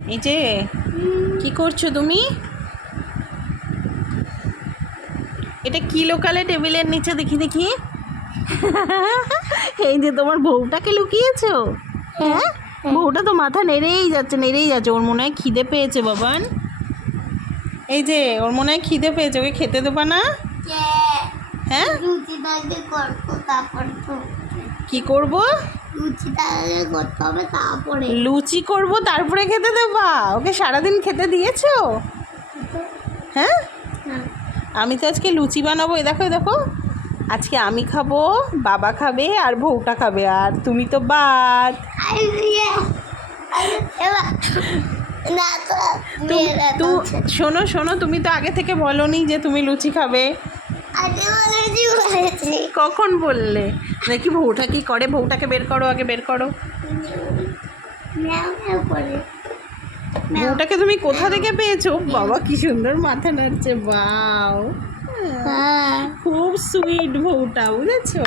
এই যে কি করছো তুমি? এটা কি লোকালে টেবিলের নিচে দেখি দেখি। এই যে তোমার বউটাকে লুকিয়েছো? হ্যাঁ, বউটা তো মাথা নেড়েই যাচ্ছে। ওর মনে হয় খিদে পেয়েছে বাবান। এই যে ওর মনে হয় খিদে পেয়েছে, ওকে খেতে দেবা না? হ্যাঁ, কি করব? লুচি করব তারপরে খেতে দেবা? ওকে সারাদিন খেতে দিয়েছো? হ্যাঁ, আমি তো আজকে লুচি বানাবো। এ দেখো দেখো, আজকে আমি খাবো, বাবা খাবে আর বউটা খাবে, আর তুমি তো বাদ। শোনো শোনো, তুমি তো আগে থেকে বলোনি যে তুমি লুচি খাবে। কখন বললে? নাকি বউটা কি করে? বউটাকে বের করো, আগে বের করো। বউটাকে তুমি কোথা থেকে পেয়েছো? বাবা কি সুন্দর মাথা নাড়ছে, বাও, খুব সুইট বউটা, বুঝেছো?